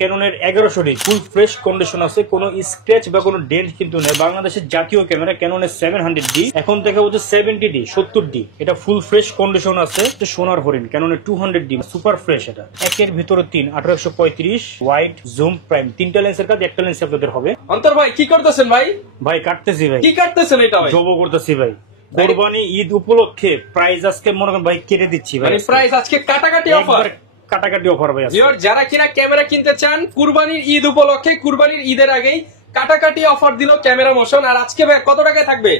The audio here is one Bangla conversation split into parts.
ক্যাননের 1100 ফুল ফ্রেশ কন্ডিশন আছে, কোনো স্ক্র্যাচ বা কোনো ডেন্ট কিন্তু নেই। বাংলাদেশের জাতীয় ক্যামেরা ক্যাননের 700D, এখন দেখা হচ্ছে 70D 70D। এটা ফুল ফ্রেশ কন্ডিশন আছে। সোনার হরিণ ক্যাননের 200D সুপার ফ্রেশ। এটা একের ভিতরে 3 1835 ওয়াইড জুম প্রাইম, তিনটা লেন্সের কাজ, একটা লেন্স আপনাদের হবে। অন্তর ভাই কি করতেছেন ভাই? ভাই কাটতেছি ভাই। কি কাটতেছেন এটা ভাই? জব করতেছি ভাই। কোরবানি ঈদ উপলক্ষে প্রাইস আজকে মনে করেন ভাই কেটে দিচ্ছি ভাই। প্রাইস আজকে কাটাকাটি অফার, কাটাকাটি অফার ভাই। যারা কিনা ক্যামেরা কিনতে চান কুরবানির ঈদ উপলক্ষে, কুরবানির ঈদের আগেই কাটাকাটি অফার দিল ক্যামেরা মোশন। আর আজকে ভাই কত টাকায় থাকবে?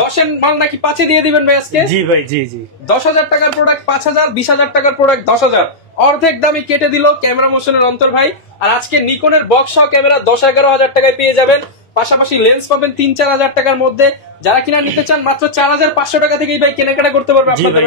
10-এর মাল নাকি 5-এ দিয়ে দিবেন ভাই আজকে? জি ভাই, জি জি। 10,000 টাকার প্রোডাক্ট 5,000, 20,000 টাকার প্রোডাক্ট 10,000, অর্ধেক দামে কেটে দিল ক্যামেরা মোশনের অন্তর ভাই। আর আজকে নিকনের বক্স সহ ক্যামেরা 10-11 হাজার টাকায় পেয়ে যাবেন, পাশাপাশি লেন্স পাবেন 3-4 হাজার টাকার মধ্যে। যারা কিনা নিতে চান মাত্র 4,500 টাকা থেকেই ভাই কেনাকাটা করতে পারবে আপনাদের,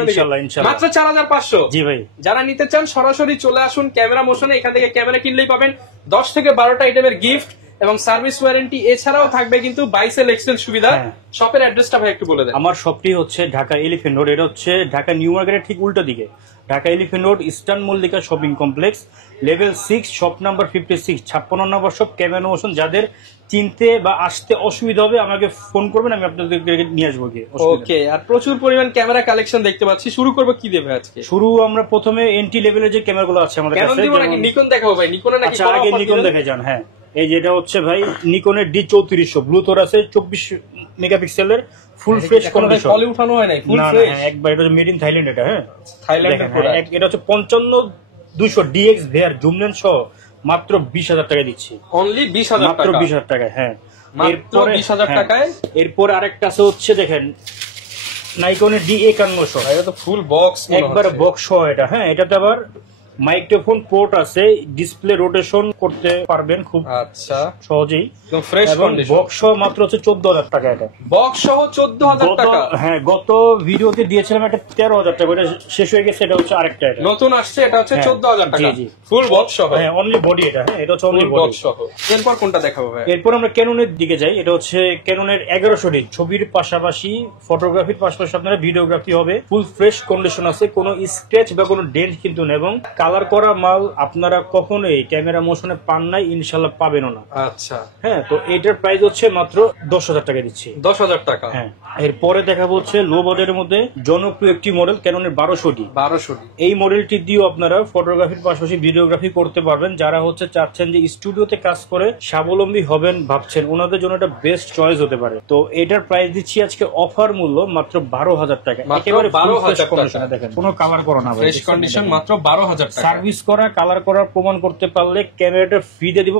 মাত্র 4,500। জি ভাই, যারা নিতে চান সরাসরি চলে আসুন ক্যামেরা মোশনে। এখান থেকে ক্যামেরা কিনলেই পাবেন 10 থেকে 12টা আইটেমের গিফট এবং সার্ভিস ওয়ারেন্টি। এছাড়াও থাকবে কিন্তু 22 এক্সেল সুবিধা। শপের অ্যাড্রেসটা ভাই একটু বলে দেন। আমার শপটি হচ্ছে ঢাকা এলিফ্যান্ট রোড, এটা হচ্ছে ঢাকা নিউ মার্কেটের ঠিক উল্টো দিকে, Dhaka elephant road eastern Mallika shopping complex, level 6, shop number 56, 56 নম্বর শপ, ক্যামেরা মোশন। যাদের চিনতে বা আসতে অসুবিধা হবে আমাকে ফোন করবেন, আমি আপনাদেরকে নিয়ে আসবো গিয়ে। ওকে। আর প্রচুর পরিমাণ ক্যামেরা কালেকশন দেখতে পাচ্ছি। শুরু করবো কি দেবে আজকে? শুরু আমরা প্রথমে এন্ট্রি লেভেলের যে ক্যামেরাগুলো আছে আমাদের কাছে। নিকন দেখাবো ভাই? নিকন নাকি আগে নিকন দেখে যান। হ্যাঁ, এই যেটা হচ্ছে ভাই নিকনের D3400 ব্লুথোর আছে, 24 মেগাপিক্সেলের ফুল ফ্রেশ কন্ডিশন। কলে উঠানো হয় নাই, ফুল ফ্রেশ একবার। এটা হচ্ছে মেড ইন থাইল্যান্ড। এটা হ্যাঁ, থাইল্যান্ডের প্রোডাক্ট। এটা হচ্ছে 55-200 DX ভেয়ার জুম লেন্স সহ মাত্র 20,000 টাকা দিচ্ছি। অনলি 20,000 টাকা? মাত্র 20,000 টাকায়। হ্যাঁ, মাত্র 20,000 টাকায়। এরপর আরেকটা আছে হচ্ছে দেখেন নাইকনের D5100। এটা তো ফুল বক্স, একবারে বক্স সহ এটা। হ্যাঁ, এটাতে আবার মাইক্রোফোন পোর্ট আছে, ডিসপ্লে রোটেশন করতে পারবেন খুব সহজেই। Fresh condition. বক্স সহ মাত্র হচ্ছে 14,000 টাকা। এটা বক্স সহ 14,000 টাকা? হ্যাঁ, গত ভিডিওতে দিয়েছিলাম একটা 13,000 টাকা, এটা শেষ হয়ে গেছে। এটা হচ্ছে আরেকটা, এটা নতুন আসছে, এটা হচ্ছে 14,000 টাকা। জি জি, ফুল বক্স সহ। হ্যাঁ, অনলি বডি এটা। হ্যাঁ, এটা হচ্ছে অনলি বডি সহ। এরপর কোনটা দেখাবো ভাই? এরপর আমরা ক্যাননের দিকে যাই। এটা হচ্ছে ক্যাননের 1100D, ছবির পাশাপাশি ফটোগ্রাফির পাশাপাশি আপনারা ভিডিওগ্রাফি হবে। ফুল ফ্রেশ কন্ডিশন আছে, কোনো স্ক্র্যাচ বা কোনো ডেন্ট কিন্তু নেই, এবং কালার করা মাল আপনারা কখনোই ক্যামেরা মোশনে পান নাই, ইনশাল্লাহ পাবেনও না। আচ্ছা। হ্যাঁ, তো এটার প্রাইস হচ্ছে মাত্র 10,000 টাকা দিচ্ছি। 10,000 টাকা? হ্যাঁ। এরপরে দেখাবো হচ্ছে লো বাজেটের মধ্যে জনপ্রিয় একটি মডেল ক্যাননের 1200D। এই মডেলটি দিয়েও আপনারা ফটোগ্রাফির পাশাপাশি ভিডিওগ্রাফি করতে পারবেন। যারা হচ্ছে চাচ্ছেন যে স্টুডিওতে কাজ করে স্বাবলম্বী হবেন ভাবছেন, ওনাদের জন্য এটা বেস্ট চয়েস হতে পারে। তো এটার প্রাইস দিচ্ছি আজকে অফার মূল্য মাত্র 12,000 টাকা। একেবারে 12,000 টাকা। দেখেন, কোনো কালার করা না, ফ্রেশ কন্ডিশন, মাত্র 12,000 টাকা। সার্ভিস করা, কালার করা প্রমাণ করতে পারলে ক্যামেরাটা ফ্রি দিয়ে দিব,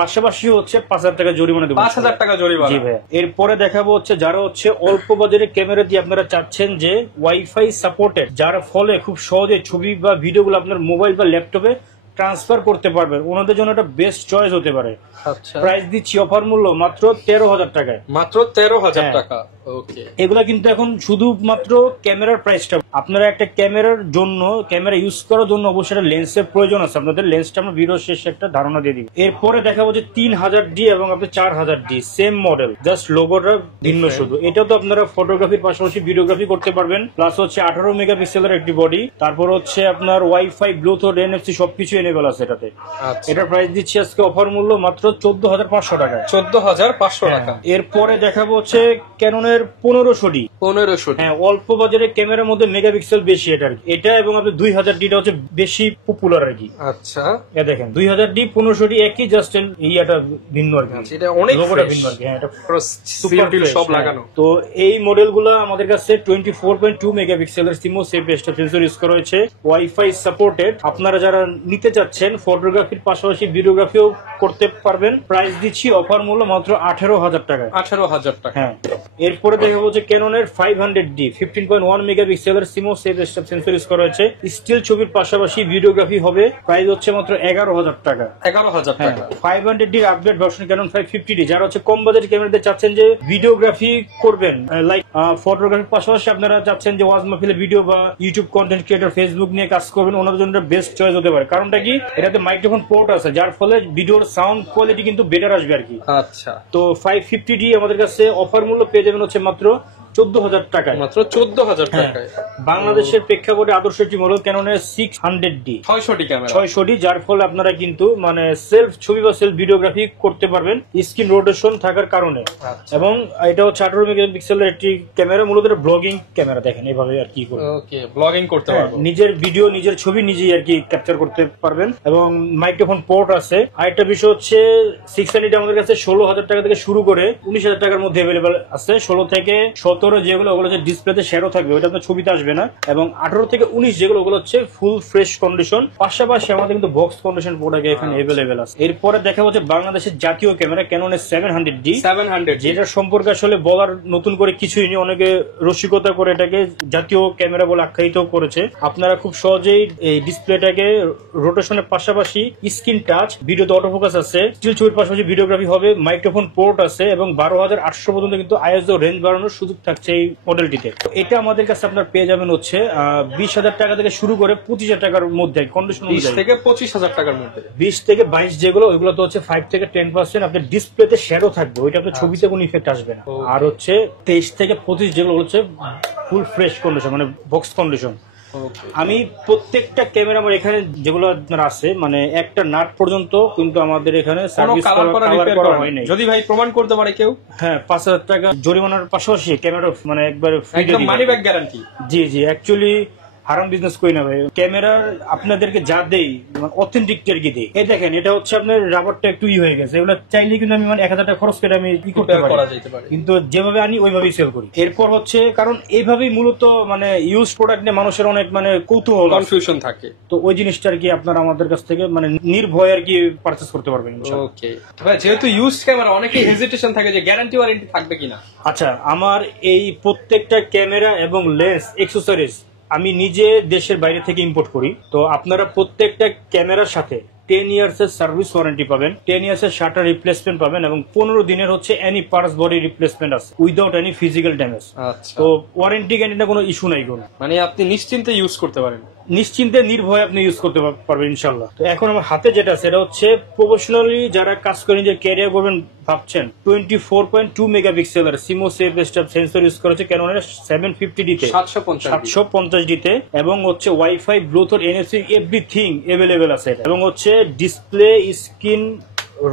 পাশাপাশি হচ্ছে 5,000 টাকা জরিমানা দেবো। 5,000 টাকা জরিমানা? জি ভাই। এরপরে দেখাবো হচ্ছে যারা হচ্ছে অল্প বাজারের ক্যামেরা দিয়ে আপনারা চাচ্ছেন যে ওয়াইফাই সাপোর্টেড, যার ফলে খুব সহজে ছবি বা ভিডিওগুলো আপনার মোবাইল বা ল্যাপটপে ট্রান্সফার করতে পারবেন, ওনাদের জন্য এটা বেস্ট চয়েস হতে পারে। আচ্ছা। প্রাইস দিচ্ছি অফার মূল্য মাত্র 13,000 টাকায়। মাত্র 13,000 টাকা। ওকে। এগুলা কিন্তু এখন শুধুমাত্র ক্যামেরার প্রাইসটা। আপনারা একটা ক্যামেরার জন্য, ক্যামেরা ইউজ করার জন্য অবশ্যই লেন্সের প্রয়োজন আছে। আপনাদের লেন্সটা আমরা ভিডিও শেষে একটা ধারণা দিয়ে দিই। এরপরে দেখাবো যে 3000D এবং আপনার 4000D সেম মডেল, জাস্ট লোগোটা ভিন্ন শুধু। এটা তো আপনারা ফটোগ্রাফির পাশাপাশি ভিডিওগ্রাফি করতে পারবেন। প্লাস হচ্ছে 18 মেগাপিক্সেলের একটি বডি, তারপর হচ্ছে আপনার ওয়াইফাই, ব্লুটুথ, NFC সবকিছু এনেবল আছে এটাতে। এটার প্রাইস দিচ্ছি আজকে অফার মূল্য মাত্র 14,500 টাকা। 14,500 টাকা। এরপরে দেখাবো হচ্ছে ক্যাননের 1500D। হ্যাঁ, অল্প বাজারে ক্যামেরার মধ্যে মেগাপিক্সেল বেশি এটা, এটা এবং আপনার 2000D হচ্ছে বেশি পপুলার আর কি। আচ্ছা। দেখেন 2000D 1500D একই, জাস্ট ইয়াটা ভিন্ন আর কি। এটা অনেক লোগোটা ভিন্ন আর কি। হ্যাঁ, এটা সুপার সব লাগানো। তো এই মডেলগুলো আমাদের কাছে 24.2 মেগাপিক্সেলের সিমোস সেফ সেন্সর ইউজ করা হয়েছে, ওয়াইফাই সাপোর্টেড। আপনারা যারা নিতে চাচ্ছেন ফটোগ্রাফির পাশাপাশি ভিডিওগ্রাফিও করতে পারবেন। প্রাইস দিচ্ছি অফার মূল্য মাত্র 18,000 টাকা। 18,000 টাকা। হ্যাঁ। এরপরে দেখা হচ্ছে ক্যাননের 500D 15.1 মেগাপিক্সেলের সিমোস সেফ সেন্সর ইউজ করা হয়েছে। স্টিল ছবির পাশাপাশি ভিডিওগ্রাফি হবে। প্রাইস হচ্ছে মাত্র 11,000 টাকা। 11,000 টাকা। 500D update version Canon 550D। যারা হচ্ছে কম বাজেট ক্যামেরাতে চাচ্ছেন যে ভিডিওগ্রাফি করবেন, লাইক ফটোগ্রাফির পাশাপাশি আপনারা চাচ্ছেন যে ওয়াজ মাহফিলে ভিডিও বা ইউটিউব কন্টেন্ট ক্রিয়েটর, ফেসবুক নিয়ে কাজ করবেন, ওনাদের জন্য বেস্ট চয়েস হতে পারে। কারণটা কি, এটাতে মাইক্রোফোন পোর্ট আছে, যার ফলে ভিডিওর সাউন্ড কোয়ালিটি কিন্তু বেটার আসবে আর কি। আচ্ছা। তো 550D আমাদের কাছে অফার মূল্য পেয়ে যাবেন হচ্ছে মাত্র 14,000 টাকায়, মাত্র 14,000 টাকায়। বাংলাদেশের প্রেক্ষাপটে আদর্শ একটি model ক্যাননের 600D 600D camera, 600D, যার ফলে আপনারা কিন্তু মানে সেলফ ছবি বা সেলফ ভিডিওগ্রাফি করতে পারবেন স্ক্রিন রোটেশন থাকার কারণে। এবং এটা হচ্ছে 18 মেগাপিক্সেলের একটি ক্যামেরা, মূলত ব্লগিং ক্যামেরা। দেখেন এভাবে আর কি করে ওকে ব্লগিং করতে পারবো, নিজের ভিডিও নিজের ছবি নিজেই আর কি ক্যাপচার করতে পারবেন। এবং মাইক্রোফোন পোর্ট আছে। আরেকটা বিষয় হচ্ছে 600D আমাদের কাছে 16,000 টাকা থেকে শুরু করে 19,000 টাকার মধ্যে অ্যাভেলেবেল আছে। 16 থেকে 17 যেগুলো ওগুলো হচ্ছে ডিসপ্লেতে শ্যাডো থাকবে, ওটা আপনার ছবিতে আসবে না। এবং 18 থেকে 19 যেগুলো ওগুলো হচ্ছে ফুল ফ্রেশ কন্ডিশন। পাশাপাশি আমাদের কিন্তু বক্স কন্ডিশন প্রোডাক্ট এখানে অ্যাভেলেবেল আছে। এরপরে দেখা হচ্ছে বাংলাদেশের জাতীয় ক্যামেরা ক্যাননের 700D, যেটা সম্পর্কে আসলে বলার নতুন করে কিছুই নেই। অনেকে রসিকতা করে এটাকে জাতীয় ক্যামেরা বলে আখ্যায়িত করেছে। আপনারা খুব সহজেই এই ডিসপ্লেটাকে রোটেশনের পাশাপাশি স্ক্রিন টাচ, ভিডিওতে অটোফোকাস আছে, স্টিল ছবির পাশাপাশি ভিডিওগ্রাফি হবে, মাইক্রোফোন পোর্ট আছে এবং 12,800 পর্যন্ত কিন্তু আইএসও রেঞ্জ বাড়ানোর সুযোগ থাকছে এই মডেলটিতে। তো এটা আমাদের কাছে আপনার পেয়ে যাবেন হচ্ছে 20,000 টাকা থেকে শুরু করে 25,000 টাকার মধ্যে কন্ডিশন অনুযায়ী। 20 থেকে 25,000 টাকার মধ্যে। 20 থেকে 22 যেগুলো ওইগুলো তো হচ্ছে 5 থেকে 10% আপনার ডিসপ্লেতে শ্যাডো থাকবে, ওইটা আপনার ছবিতে কোনো ইফেক্ট আসবে না। আর হচ্ছে 23 থেকে 25 যেগুলো হচ্ছে ফুল ফ্রেশ কন্ডিশন, মানে বক্স কন্ডিশন। আমি প্রত্যেকটা ক্যামেরা আমার এখানে যেগুলো আপনার আছে, মানে একটা নাট পর্যন্ত কিন্তু আমাদের এখানে সার্ভিস করা হয় নাই। যদি ভাই প্রমাণ করতে পারে কেউ, হ্যাঁ 5,000 টাকা জরিমানার পাশাপাশি ক্যামেরা মানে একবারে একদম মানি ব্যাক গ্যারান্টি। জি জি, অ্যাকচুয়ালি হারাম বিজনেস করি না ভাই। ক্যামেরার আপনাদেরকে যা দেই অথেন্টিক টেরকি দেই। এই দেখেন এটা হচ্ছে আপনার রাবারটা একটু হয়ে গেছে, এগুলো চাইলে কিন্তু আমি মানে 1,000 টাকা খরচ করে আমি করতে পারি, কিন্তু যেভাবে আনি ওইভাবেই সেল করি। এরপর হচ্ছে কারণ এইভাবেই মূলত মানে ইউজ প্রোডাক্ট নিয়ে মানুষের অনেক মানে কৌতূহল কনফিউশন থাকে, তো ওই জিনিসটা আর কি আপনারা আমাদের কাছ থেকে মানে নির্ভয় আর কি পারচেজ করতে পারবেন। ওকে ভাই, যেহেতু ইউজ ক্যামেরা অনেকেই হেজিটেশন থাকে যে গ্যারান্টি ওয়ারেন্টি থাকবে কিনা। আচ্ছা, আমার এই প্রত্যেকটা ক্যামেরা এবং লেন্স অ্যাকসেসরিজ আমি নিজে দেশের বাইরে থেকে ইম্পোর্ট করি। তো আপনারা প্রত্যেকটা ক্যামেরার সাথে 10 ইয়ার্স এর সার্ভিস ওয়ারেন্টি পাবেন, 10 ইয়ার্স এর শাটার রিপ্লেসমেন্ট পাবেন এবং 15 দিনের হচ্ছে এনি পার্টস বডি রিপ্লেসমেন্ট আছে উইদাউট এনি ফিজিক্যাল ড্যামেজ। তো ওয়ারেন্টি গ্যারান্টিটা কোনো ইস্যু নাই কোনো, মানে আপনি নিশ্চিন্তে ইউজ করতে পারেন, নিশ্চিন্তে নির্ভয়ে আপনি ইউজ করতে পারবেন ইনশাল্লাহ। তো এখন আমার হাতে যেটা আছে এটা হচ্ছে প্রফেশনালি যারা কাজ করেন, যে ক্যারিয়ার করবেন ভাবছেন, 24.2 মেগাপিক্সেলের সিমো সেফ স্টেপ সেন্সর ইউজ করেছে ক্যাননের 750D তে 750D তে, এবং হচ্ছে wifi, Bluetooth, NFC everything available আছে। এবং হচ্ছে ডিসপ্লে, স্ক্রিন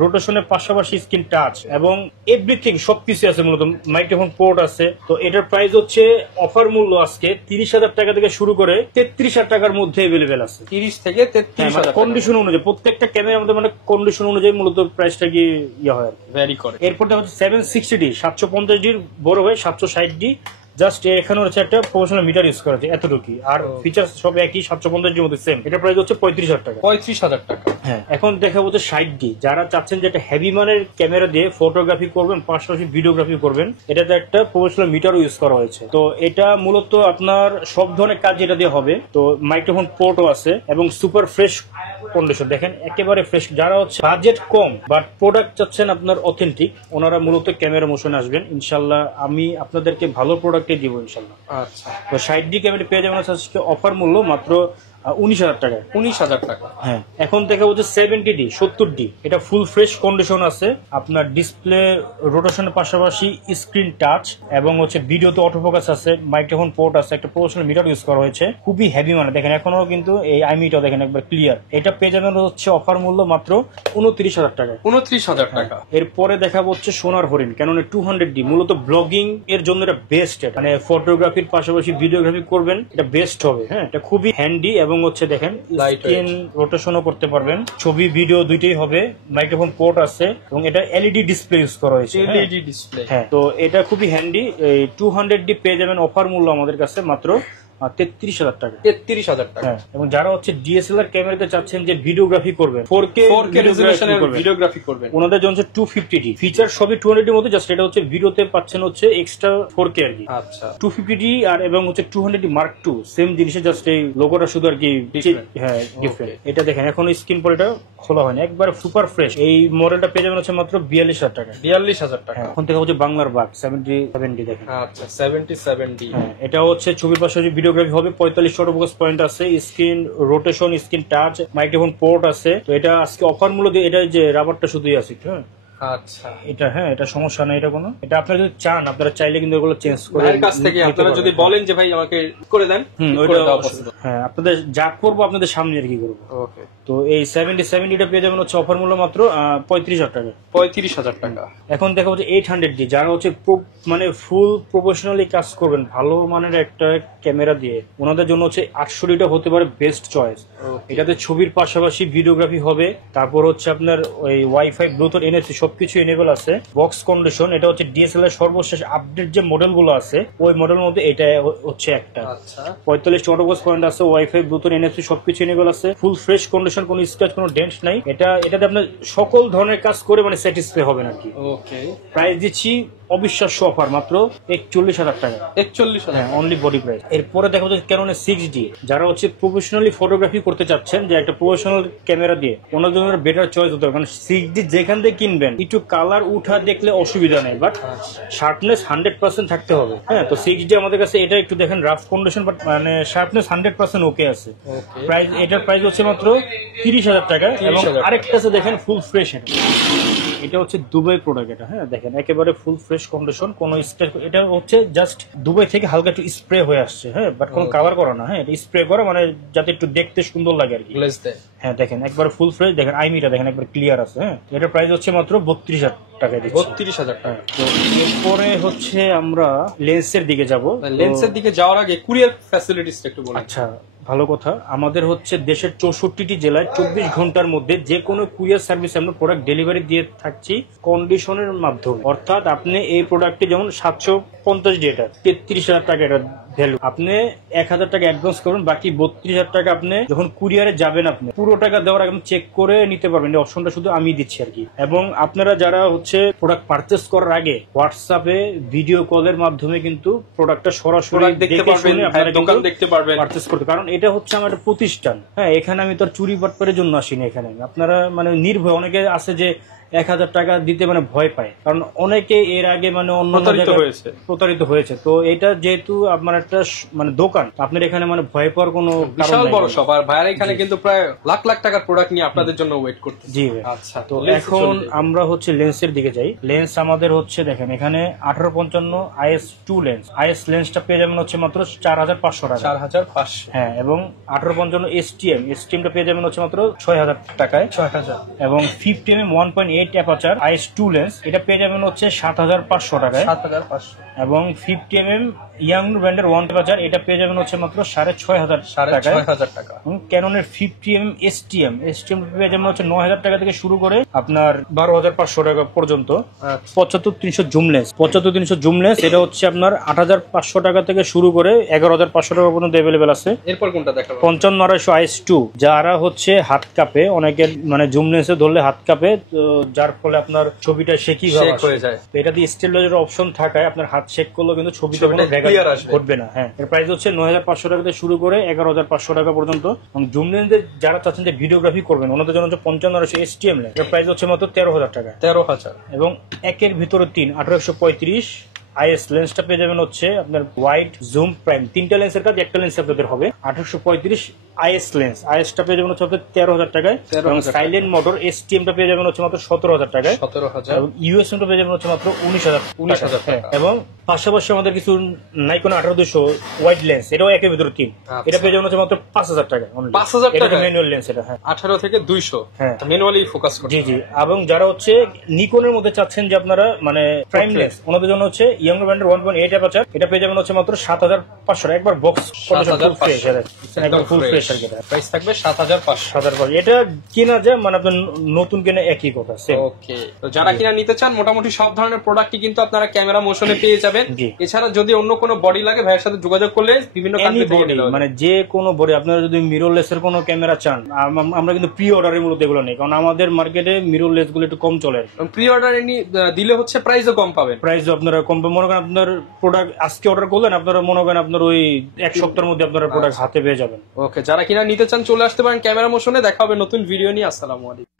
রোটেশনের পাশাপাশি স্ক্রিন টাচ এবং এভরিথিং সবকিছু আছে, মূলত মাইক্রোফোন পোর্ট আছে। তো এটার প্রাইস হচ্ছে অফার মূল্য আজকে 30,000 টাকা থেকে শুরু করে 33,000 টাকার মধ্যে অ্যাভেলেবেল আছে। 30 থেকে 33,000 কন্ডিশন অনুযায়ী প্রত্যেকটা ক্যামেরার মধ্যে মানে কন্ডিশন অনুযায়ী মূলত প্রাইসটা কি ইয়ে হয়, ভ্যারি করে। এরপরটা হচ্ছে 760D 750D বড় হয় 760D, জাস্ট এখানে হচ্ছে একটা প্রফেশনাল মিটার ইউজ করা আছে এতটুকু, আর ফিচার সব একই 750 এর মধ্যে সেম। এটা প্রাইস হচ্ছে 35,000 টাকা। 35,000 টাকা। হ্যাঁ, এখন দেখাবো হচ্ছে 60D, যারা চাচ্ছেন যে একটা হেভি মানের ক্যামেরা দিয়ে ফটোগ্রাফি করবেন পাশাপাশি ভিডিওগ্রাফি করবেন, এটাতে একটা প্রফেশনাল মিটারও ইউজ করা হয়েছে। তো এটা মূলত আপনার সব ধরনের কাজ এটা দিয়ে হবে। তো মাইক্রোফোন পোর্টও আছে এবং সুপার ফ্রেশ কন্ডিশন, দেখেন একেবারে ফ্রেশ। যারা হচ্ছে বাজেট কম বাট প্রোডাক্ট চাচ্ছেন আপনার অথেন্টিক, ওনারা মূলত ক্যামেরা মোশনে আসবেন, ইনশাল্লাহ আমি আপনাদেরকে ভালো প্রোডাক্টই দিব ইনশাল্লাহ। আচ্ছা, তো 60D ক্যামেরা পেয়ে যাবেন আজকে অফার মূল্য মাত্র 19,000 টাকা। 19,000 টাকা। হ্যাঁ, এখন দেখা হচ্ছে 70D 70D, এটা ফুল ফ্রেশ কন্ডিশন আছে, আপনার ডিসপ্লে রোটেশনের পাশাপাশি স্ক্রিন টাচ এবং হচ্ছে ভিডিওতে অটোফোকাস আছে, মাইক্রোফোন পোর্ট আছে, একটা প্রফেশনাল মিটার ইউজ করা হয়েছে, খুবই হেভি মানে দেখেন এখনো কিন্তু এই আইমিটা দেখেন একবার ক্লিয়ার। এটা পেয়ে যাবেন হচ্ছে অফার মূল্য মাত্র 29,000 টাকা। 29,000 টাকা। এরপরে দেখাবো হচ্ছে সোনার হরিণ ক্যাননের 200D, মূলত ব্লগিং এর জন্য এটা বেস্ট, মানে ফটোগ্রাফির পাশাপাশি ভিডিওগ্রাফি করবেন এটা বেস্ট হবে। হ্যাঁ, এটা খুবই হ্যান্ডি এবং হচ্ছে দেখেন স্ক্রিন রোটেশনও করতে পারবেন, ছবি ভিডিও দুইটাই হবে, মাইক্রোফোন পোর্ট আছে এবং এটা এলইডি ডিসপ্লে ইউজ করা হয়েছে। এলইডি ডিসপ্লে, হ্যাঁ, তো এটা খুবই হ্যান্ডি। এই 200D পেয়ে যাবেন অফার মূল্য আমাদের কাছে মাত্র 33,000 টাকা। 33,000 টাকা। হ্যাঁ, এবং যারা হচ্ছে ডিএসএলআর ক্যামেরাতে চাচ্ছেন যে ভিডিওগ্রাফি করবেন 4K রেজোলিউশনের ভিডিওগ্রাফি করবেন, ওনাদের জন্য 250D ফিচার সবই 200D এর মধ্যে, জাস্ট এটা হচ্ছে ভিডিওতে পাচ্ছেন হচ্ছে এক্সট্রা 4K আর কি। আচ্ছা, 250D আর এবং হচ্ছে 200D Mark II সেম জিনিসে, জাস্ট এই লোগোটা শুধু আর কি হ্যাঁ ডিফারেন্ট। এটা দেখেন এখন স্ক্রিন পর এটা খোলা হয়নি, একবার সুপার ফ্রেশ। এই মডেলটা পেয়ে যাবেন হচ্ছে মাত্র 42,000 টাকা। 42,000 টাকা। এখন থেকে হচ্ছে বাংলার বাগ 77D দেখেন। আচ্ছা, 77D। হ্যাঁ, এটা হচ্ছে ছবির পাশাপাশি ভিডিওগ্রাফি হবে, 45 ফোকাস পয়েন্ট আছে, screen rotation, screen touch, microphone port আছে। তো এটা আজকে অফার মূল্য দিয়ে, এটা যে রাবারটা শুধুই আছে। হ্যাঁ, আচ্ছা, এটা হ্যাঁ, এটা সমস্যা নেই, এটা কোনো, এটা আপনারা যদি চান আপনারা চাইলে কিন্তু এগুলো চেঞ্জ করে ভাইয়ের কাছ থেকে আপনারা যদি বলেন যে ভাই আমাকে করে দেন, করে দেওয়া possible। হ্যাঁ, আপনাদের যা করবো আপনাদের সামনে আর কি করবো। ওকে, তো এই 7070 পেয়ে যাবেন হচ্ছে অফার মূল্য মাত্র 35,000 টাকা। 35,000 টাকা। এখন দেখা হচ্ছে 800D, যারা হচ্ছে মানে ফুল প্রফেশনালি কাজ করবেন ভালো মানের একটা ক্যামেরা দিয়ে, ওনাদের জন্য হচ্ছে 800Dটা হতে পারে বেস্ট চয়েস। এটাতে ছবির পাশাপাশি ভিডিওগ্রাফি হবে, তারপর হচ্ছে আপনার ওই ওয়াইফাই, ব্লুটুথ, এনএফসি সবকিছু এনেবল আছে, বক্স কন্ডিশন। এটা হচ্ছে ডিএসএলআর সর্বশেষ আপডেট যে মডেলগুলো আছে ওই মডেলের মধ্যে এটা হচ্ছে একটা। আচ্ছা, 45টি অটোফোকাস পয়েন্ট আছে, ওয়াইফাই, ব্লুটুথ, এনএফসি সবকিছু এনেবল আছে, ফুল ফ্রেশ কন্ডিশন, কোনো স্ক্র্যাচ, কোনো ডেন্ট নাই। এটাতে আপনার সকল ধরনের কাজ করে মানে স্যাটিসফাই হবেন আর কি। ওকে, প্রাইস দিচ্ছি অবিশ্বাস্য অফার মাত্র 41,000 টাকা। 41,000, হ্যাঁ, অনলি বডি প্রাইস। এরপরে দেখা যাচ্ছে ক্যাননের 6D, যারা হচ্ছে প্রফেশনালি ফটোগ্রাফি করতে চাচ্ছেন, যে একটা প্রফেশনাল ক্যামেরা দিয়ে, ওনার জন্য বেটার চয়েস হতে হবে। কারণ 6D যেখান থেকে কিনবেন একটু কালার উঠা দেখলে অসুবিধা নেই, বাট শার্পনেস 100% থাকতে হবে। হ্যাঁ, তো 6D আমাদের কাছে এটা একটু দেখেন রাফ কন্ডিশন, বাট মানে শার্পনেস 100% ওকে আছে। প্রাইস, এটার প্রাইস হচ্ছে মাত্র 30,000 টাকা। এবং আরেকটা আছে দেখেন ফুল ফ্রেশ, এটা হচ্ছে দুবাই প্রোডাক্ট। এটা হ্যাঁ দেখেন একেবারে ফুল ফ্রেশ কন্ডিশন, কোনো স্ক্র্যাচ, এটা হচ্ছে জাস্ট দুবাই থেকে হালকা একটু স্প্রে হয়ে আসছে। হ্যাঁ, বাট কোনো কাভার করা না। হ্যাঁ, এটা স্প্রে করা মানে যাতে একটু দেখতে সুন্দর লাগে আর কি। হ্যাঁ দেখেন একবার ফুল ফ্রেশ, দেখেন আইমিটা দেখেন একবার ক্লিয়ার আছে। হ্যাঁ, এটার প্রাইস হচ্ছে মাত্র 32,000 টাকা। 32,000 টাকা। তো এরপরে হচ্ছে আমরা লেন্সের দিকে যাব। লেন্সের দিকে যাওয়ার আগে কুরিয়ার ফ্যাসিলিটিসটা একটু বলুন। আচ্ছা, ভালো কথা। আমাদের হচ্ছে দেশের 64টি জেলায় 24 ঘন্টার মধ্যে যে কোনো কুরিয়ার সার্ভিসে আমরা প্রোডাক্ট ডেলিভারি দিয়ে থাকছি কন্ডিশনের মাধ্যমে। অর্থাৎ আপনি এই প্রোডাক্টটি যেমন 750 এটা 33,000 টাকা এটা ভ্যালু, আপনি 1,000 টাকা অ্যাডভান্স করবেন, বাকি 32,000 টাকা আপনি যখন কুরিয়ারে যাবেন আপনি পুরো টাকা দেওয়ার আগে চেক করে নিতে পারবেন। এই অপশনটা শুধু আমি দিচ্ছি আর কি। এবং আপনারা যারা হচ্ছে প্রোডাক্ট পারচেস করার আগে হোয়াটসঅ্যাপে ভিডিও কলের মাধ্যমে কিন্তু প্রোডাক্টটা সরাসরি দেখতে পারবেন, আপনারা দোকান দেখতে পারবেন পারচেস করতে। কারণ এটা হচ্ছে আমার একটা প্রতিষ্ঠান। হ্যাঁ, এখানে আমি তো চুরি বাটপারের জন্য আসিনি। এখানে আপনারা মানে নির্ভয়, অনেকে আছে যে 1,000 টাকা দিতে মানে ভয় পায়, কারণ অনেকে এর আগে মানে অন্য প্রতারিত হয়েছে। তো এটা যেহেতু আপনার একটা মানে দোকান, আপনার এখানে মানে ভয় পাওয়ার কোনো বিশাল বড় শপ, আর ভাইরা এখানে কিন্তু প্রায় লাখ লাখ টাকার প্রোডাক্ট নিয়ে আপনাদের জন্য ওয়েট করতে। জি ভাই। আচ্ছা, তো এখন আমরা হচ্ছে লেন্সের দিকে যাই। লেন্স আমাদের হচ্ছে দেখেন এখানে 1855 IS2 লেন্স। IS লেন্সটা পেয়ে যাবেন হচ্ছে মাত্র 4,500 টাকা। 4,500। হ্যাঁ, এবং 1855 STM-টা পেয়ে যাবেন হচ্ছে মাত্র 6,000 টাকায়। 6,000। এবং 50mm 1.8 অ্যাপারচার IS2 লেন্স, এটা পেয়ে যাবেন হচ্ছে 7,500 টাকায়। 7,500। এবং 50mm ইয়াং ব্র্যান্ডের 1 অ্যাপারচার, এটা পেয়ে যাবেন হচ্ছে মাত্র 6,500 টাকা। ক্যাননের 50mm STM পেয়ে যাবেন হচ্ছে 9,000 টাকা থেকে শুরু করে আপনার 12,500 টাকা পর্যন্ত। 75-300 জুম লেন্স, 75-300 জুম লেন্স, এটা হচ্ছে আপনার 8,500 টাকা থেকে শুরু করে 11,500 টাকা পর্যন্ত অ্যাভেলেবেল আছে। এরপর কোনটা দেখাবো? 55-250 IS2, যারা হচ্ছে হাত কাঁপে, অনেকের মানে জুম লেন্সে ধরলে হাত কাঁপে, যার ফলে আপনার ছবিটা শেকি হয়ে যায়। তো এটা দিয়ে স্টেবিলাইজার অপশন থাকায় আপনার হাত শেক করলেও কিন্তু ছবিতে কোনো ব্যাঘাত ঘটবে না। হ্যাঁ, এর প্রাইস হচ্ছে 9,500 টাকা থেকে শুরু করে 11,500 টাকা পর্যন্ত। এবং জুম লেন্সে যারা চাচ্ছেন যে ভিডিওগ্রাফি করবেন, ওনাদের জন্য হচ্ছে 55-250 STM লেন্স, এর প্রাইস হচ্ছে মাত্র 13,000 টাকা। 13,000। এবং 1-এর ভিতরে 3 1835 IS লেন্সটা পেয়ে যাবেন হচ্ছে আপনার ওয়াইড জুম প্রাইম। 3টা লেন্সের কাজ একটা লেন্স আপনাদের হবে। 1835 IS লেন্স, IS-টা পেয়ে যাবেন হচ্ছে 13,000 টাকায়। এবং সাইলেন্ট মোটর STM-টা পেয়ে যাবেন হচ্ছে মাত্র 17,000 টাকায়। 17,000। এবং USM-টা পেয়ে যাবেন হচ্ছে মাত্র 19,000 টাকা। এবং পাশাপাশি আমাদের কিছু নাইকন 18-200 ওয়াইড লেন্স, এটাও 1-এর ভিতরে 3, এটা পেয়ে যাবেন হচ্ছে মাত্র 5,000 টাকা। 5,000 টাকা ম্যানুয়াল লেন্স। এটা হ্যাঁ 18 থেকে 200। হ্যাঁ, ম্যানুয়ালি ফোকাস করতে। জি জি। এবং যারা হচ্ছে নিকনের মধ্যে চাচ্ছেন যে আপনারা মানে প্রাইম লেন্স, ওনাদের জন্য হচ্ছে ইয়াং ব্র্যান্ডের 1.8 অ্যাপারচার, এটা পেয়ে যাবেন হচ্ছে মাত্র 7,500 একবার বক্স একদম ফুল ফ্রেশ আর কি। প্রাইস থাকবে 7,500। এটা কিনা যায় মানে আপনার নতুন কিনে একই কথা। ওকে, তো যারা কিনা নিতে চান মোটামুটি সব ধরনের প্রোডাক্টই কিন্তু আপনারা ক্যামেরা মোশনে পেয়ে যাবেন। এছাড়া যদি অন্য কোনো বডি লাগে ভাইয়ের সাথে যোগাযোগ করলে বিভিন্ন কান্ট্রি থেকে নিতে পারবেন। মানে যে কোনো বডি, আপনারা যদি মিররলেস এর কোনো ক্যামেরা চান, আমরা কিন্তু প্রি অর্ডারের মূলত এগুলো নেই, কারণ আমাদের মার্কেটে মিররলেস গুলো একটু কম চলে। প্রি অর্ডার দিলে হচ্ছে প্রাইসও কম পাবেন। প্রাইসও আপনারা কম পাবেন। মনে করেন আপনার প্রোডাক্ট আজকে অর্ডার করলেন, আপনারা মনে করেন আপনার ওই 1 সপ্তাহের মধ্যে আপনারা প্রোডাক্ট হাতে পেয়ে যাবেন। ওকে, যারা কিনা নিতে চান চলে আসতে পারেন ক্যামেরা মোশনে। দেখা হবে নতুন ভিডিও নিয়ে। আসসালামু আলাইকুম।